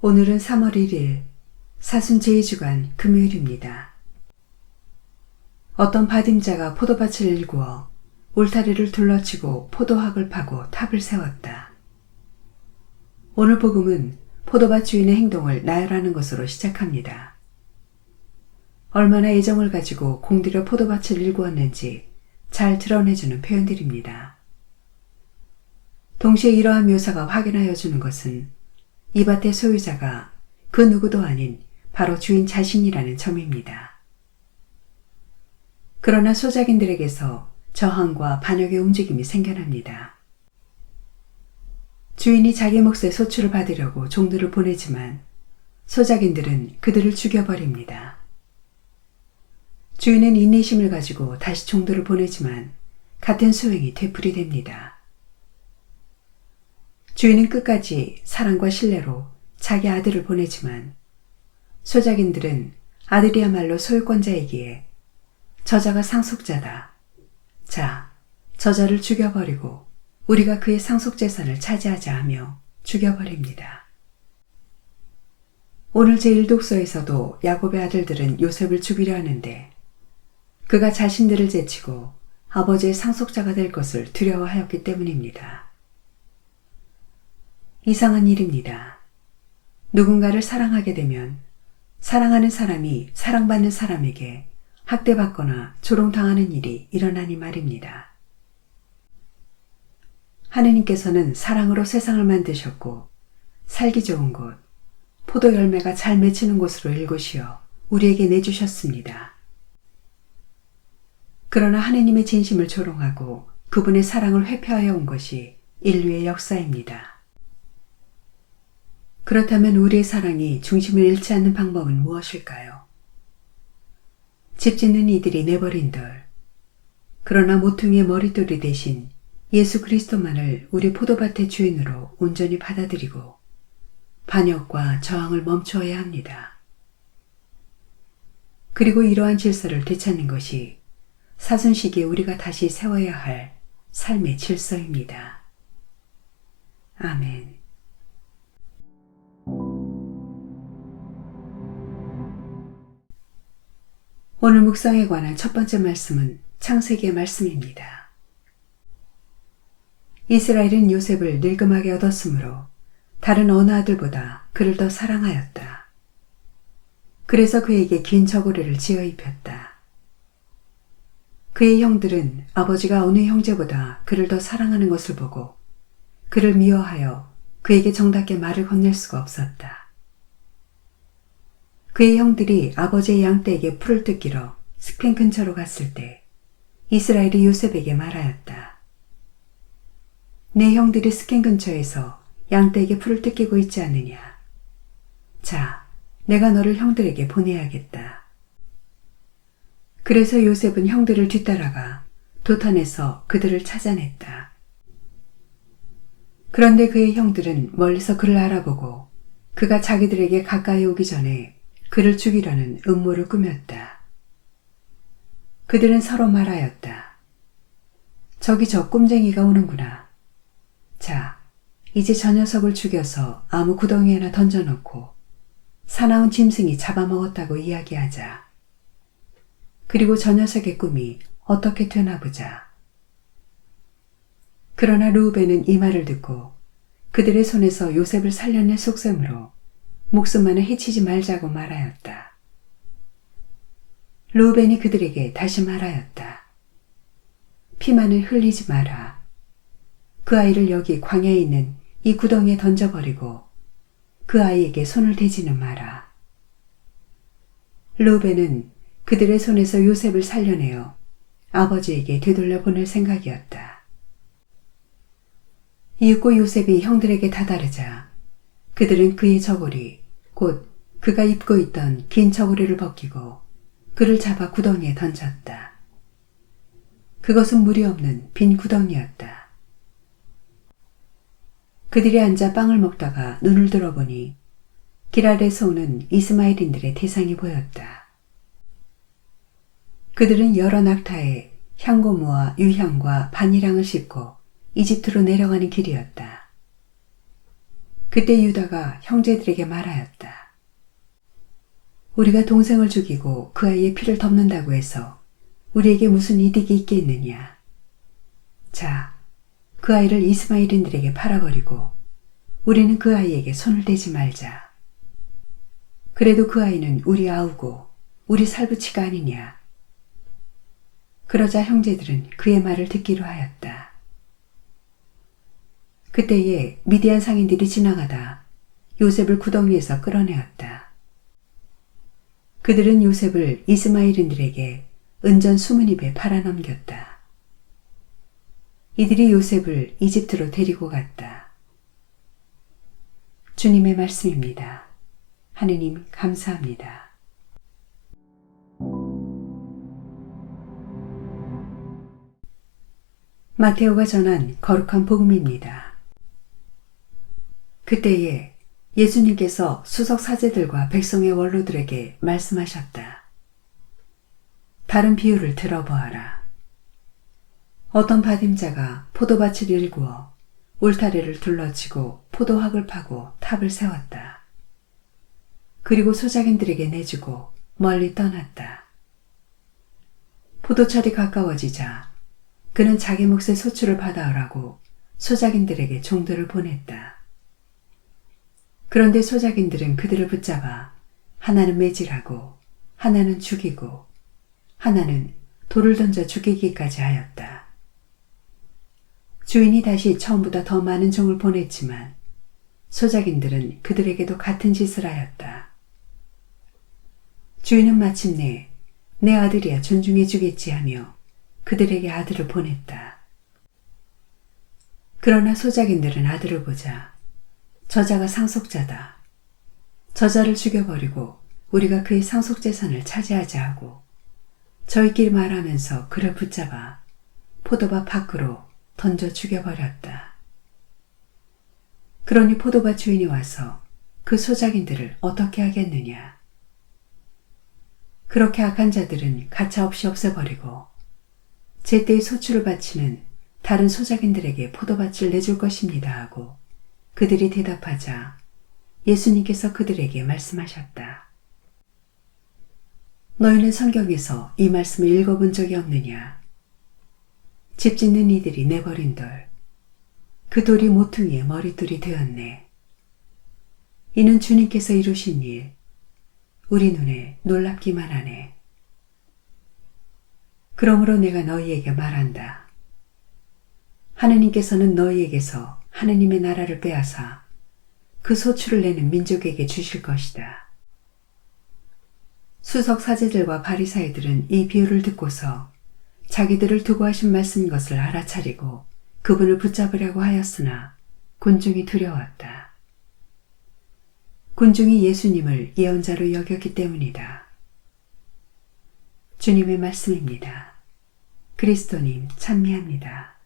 오늘은 3월 1일 사순 제2주간 금요일입니다. 어떤 받임자가 포도밭을 일구어 울타리를 둘러치고 포도학을 파고 탑을 세웠다. 오늘 복음은 포도밭 주인의 행동을 나열하는 것으로 시작합니다. 얼마나 애정을 가지고 공들여 포도밭을 일구었는지 잘 드러내주는 표현들입니다. 동시에 이러한 묘사가 확인하여 주는 것은 이 밭의 소유자가 그 누구도 아닌 바로 주인 자신이라는 점입니다. 그러나 소작인들에게서 저항과 반역의 움직임이 생겨납니다. 주인이 자기 몫의 소출을 받으려고 종들을 보내지만 소작인들은 그들을 죽여버립니다. 주인은 인내심을 가지고 다시 종들을 보내지만 같은 수행이 되풀이됩니다. 주인은 끝까지 사랑과 신뢰로 자기 아들을 보내지만 소작인들은 아들이야말로 소유권자이기에 저자가 상속자다. 자, 저자를 죽여버리고 우리가 그의 상속재산을 차지하자 하며 죽여버립니다. 오늘 제1독서에서도 야곱의 아들들은 요셉을 죽이려 하는데 그가 자신들을 제치고 아버지의 상속자가 될 것을 두려워하였기 때문입니다. 이상한 일입니다. 누군가를 사랑하게 되면 사랑하는 사람이 사랑받는 사람에게 학대받거나 조롱당하는 일이 일어나니 말입니다. 하느님께서는 사랑으로 세상을 만드셨고 살기 좋은 곳, 포도 열매가 잘 맺히는 곳으로 일구시어 우리에게 내주셨습니다. 그러나 하느님의 진심을 조롱하고 그분의 사랑을 회피하여 온 것이 인류의 역사입니다. 그렇다면 우리의 사랑이 중심을 잃지 않는 방법은 무엇일까요? 집 짓는 이들이 내버린 덜, 그러나 모퉁이의 머릿돌이 대신 예수 그리스도만을 우리 포도밭의 주인으로 온전히 받아들이고 반역과 저항을 멈춰야 합니다. 그리고 이러한 질서를 되찾는 것이 사순시기에 우리가 다시 세워야 할 삶의 질서입니다. 아멘. 오늘 묵상에 관한 첫 번째 말씀은 창세기의 말씀입니다. 이스라엘은 요셉을 늙음하게 얻었으므로 다른 어느 아들보다 그를 더 사랑하였다. 그래서 그에게 긴 저고리를 지어 입혔다. 그의 형들은 아버지가 어느 형제보다 그를 더 사랑하는 것을 보고 그를 미워하여 그에게 정답게 말을 건넬 수가 없었다. 그의 형들이 아버지의 양떼에게 풀을 뜯기러 스펜 근처로 갔을 때 이스라엘이 요셉에게 말하였다. 내 형들이 스켄 근처에서 양떼에게 풀을 뜯기고 있지 않느냐. 자, 내가 너를 형들에게 보내야겠다. 그래서 요셉은 형들을 뒤따라가 도탄에서 그들을 찾아냈다. 그런데 그의 형들은 멀리서 그를 알아보고 그가 자기들에게 가까이 오기 전에 그를 죽이려는 음모를 꾸몄다. 그들은 서로 말하였다. 저기 저 꼼쟁이가 오는구나. 자, 이제 저 녀석을 죽여서 아무 구덩이에나 던져놓고 사나운 짐승이 잡아먹었다고 이야기하자. 그리고 저 녀석의 꿈이 어떻게 되나 보자. 그러나 르우벤은 이 말을 듣고 그들의 손에서 요셉을 살려낼 속셈으로 목숨만을 해치지 말자고 말하였다. 르우벤이 그들에게 다시 말하였다. 피만을 흘리지 마라. 그 아이를 여기 광야에 있는 이 구덩이에 던져버리고 그 아이에게 손을 대지는 마라. 르우벤은 그들의 손에서 요셉을 살려내어 아버지에게 되돌려 보낼 생각이었다. 이윽고 요셉이 형들에게 다다르자 그들은 그의 저고리, 곧 그가 입고 있던 긴 저고리를 벗기고 그를 잡아 구덩이에 던졌다. 그것은 물이 없는 빈 구덩이였다. 그들이 앉아 빵을 먹다가 눈을 들어보니 길 아래에서 오는 이스마엘인들의 대상이 보였다. 그들은 여러 낙타에 향고무와 유향과 바니랑을 싣고 이집트로 내려가는 길이었다. 그때 유다가 형제들에게 말하였다. 우리가 동생을 죽이고 그 아이의 피를 덮는다고 해서 우리에게 무슨 이득이 있겠느냐. 자, 그 아이를 이스마엘인들에게 팔아버리고 우리는 그 아이에게 손을 대지 말자. 그래도 그 아이는 우리 아우고 우리 살부치가 아니냐. 그러자 형제들은 그의 말을 듣기로 하였다. 그때에 미디안 상인들이 지나가다 요셉을 구덩이에서 끌어내었다. 그들은 요셉을 이스마엘인들에게 은전 20입에 팔아넘겼다. 이들이 요셉을 이집트로 데리고 갔다. 주님의 말씀입니다. 하느님 감사합니다. 마테오가 전한 거룩한 복음입니다. 그때에 예수님께서 수석 사제들과 백성의 원로들에게 말씀하셨다. 다른 비유를 들어보아라. 어떤 받임자가 포도밭을 일구어 울타리를 둘러치고 포도학을 파고 탑을 세웠다. 그리고 소작인들에게 내주고 멀리 떠났다. 포도철이 가까워지자 그는 자기 몫의 소출을 받아오라고 소작인들에게 종들을 보냈다. 그런데 소작인들은 그들을 붙잡아 하나는 매질하고 하나는 죽이고 하나는 돌을 던져 죽이기까지 하였다. 주인이 다시 처음보다 더 많은 종을 보냈지만 소작인들은 그들에게도 같은 짓을 하였다. 주인은 마침내 내 아들이야 존중해 주겠지 하며 그들에게 아들을 보냈다. 그러나 소작인들은 아들을 보자 저자가 상속자다. 저자를 죽여버리고 우리가 그의 상속재산을 차지하자 하고 저희끼리 말하면서 그를 붙잡아 포도밭 밖으로 던져 죽여버렸다. 그러니 포도밭 주인이 와서 그 소작인들을 어떻게 하겠느냐. 그렇게 악한 자들은 가차없이 없애버리고 제때의 소출을 바치는 다른 소작인들에게 포도밭을 내줄 것입니다 하고 그들이 대답하자 예수님께서 그들에게 말씀하셨다. 너희는 성경에서 이 말씀을 읽어본 적이 없느냐? 집 짓는 이들이 내버린 돌, 그 돌이 모퉁이의 머릿돌이 되었네. 이는 주님께서 이루신 일, 우리 눈에 놀랍기만 하네. 그러므로 내가 너희에게 말한다. 하느님께서는 너희에게서 하느님의 나라를 빼앗아 그 소출을 내는 민족에게 주실 것이다. 수석 사제들과 바리사이들은 이 비유를 듣고서 자기들을 두고 하신 말씀인 것을 알아차리고 그분을 붙잡으려고 하였으나 군중이 두려웠다. 군중이 예수님을 예언자로 여겼기 때문이다. 주님의 말씀입니다. 그리스도님 찬미합니다.